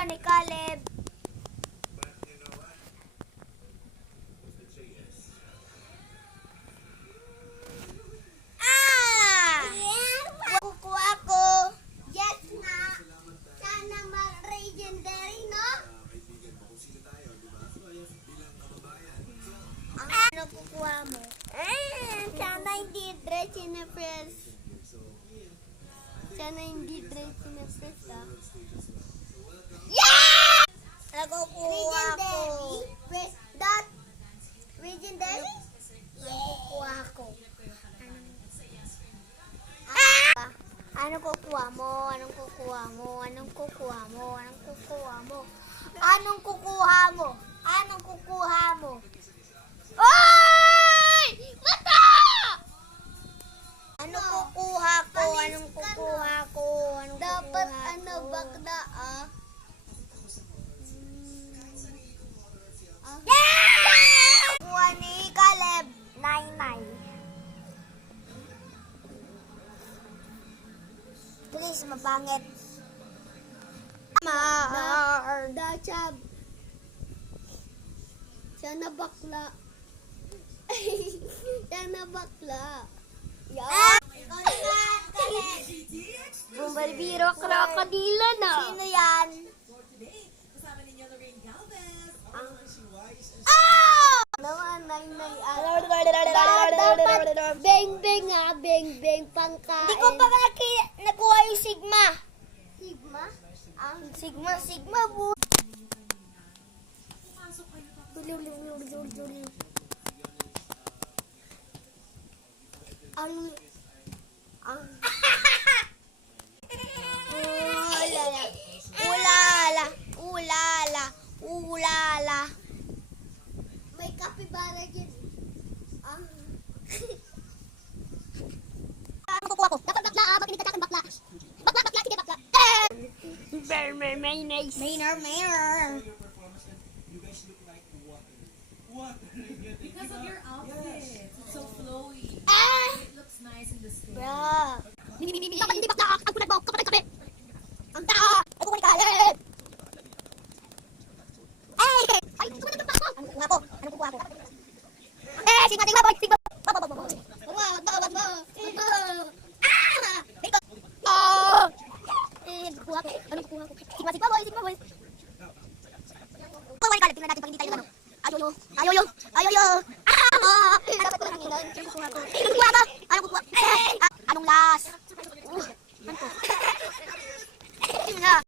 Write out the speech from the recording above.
kukuha ni Caleb? Kukuha ko. Yes na. Sana mag-legendary, no? Ano kukuha mo? Sana hindi diretso na press. Sana hindi diretso na press, ah. Yeah! Nakukuha ko. Press dot. Legendary? Nakukuha ko. Anong kukuha mo? Anong kukuha mo? Anong kukuha mo? Anong kukuha mo? Anong kukuha mo? Anong kukuha mo? Oy! Mata! Anong kukuha ko? Anong kukuha ko? Anong dapat kukuha ano ko? Bakla ah? Yeah! Kuha ni Caleb. Nay-nay. Please, mapangit. Dachab. Sana bakla. Sana bakla. Yan. Bumbalbiro, krokodilo na. Sino yan? Oh! Naman, nay-nay. Beng-beng ah, beng-beng pangkain. Hindi ko pa nakuha yung Sigma. Sigma? Sigma po. Ulala. May kapibara dyan. Ano kukuha ko? Dapat bakla ah, bakit hindi ka bakla? Bakla, sige bakla. Mayonnaise. Mayor. Because of your outfit. It's so flowy. It looks nice in the skin. Bro. Dapat hindi bakla. Ang kunad mo. Kapatay kape. Ang tao. Ay, kukuha ni Caleb. Ay, kukuha na bakla. Anong kukuha ko? Sigma, boy. Sigma. Anong kukuha ko? Sigma, boy. Kukuha ni Caleb. Tingnan natin pag hindi tayo ano. Ayoyo. Dapat ko lang hinan. Anong kukuha ko? Anong kukuha? Anong last?